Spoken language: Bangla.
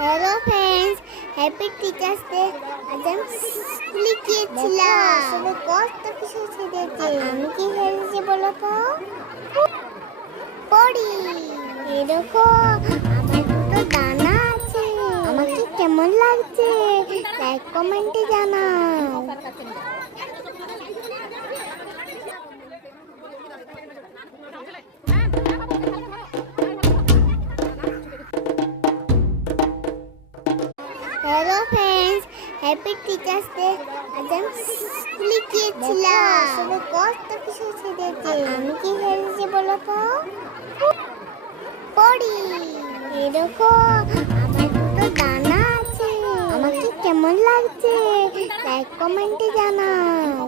Hello friends, happy teachers day. আজ আমি স্কুলে গিয়েছিলাম। আসলে কত কিছু শিখেছি। আমি কি শিখেছি বলো তো? পড়ি। এই দেখো, আমার দুটো ডানা আছে। আমাকে কেমন লাগছে? লাইক কমেন্টে জানাও। Hello friends, happy teachers day. আজ আমি স্কুলে গিয়েছিলাম। আসলে কত কিছু শিখেছি। আমি কি শিখেছি বলো তো? পড়ি। এই দেখো, আমার দুটো ডানা আছে। আমাকে কেমন লাগছে? লাইক কমেন্টে জানাও।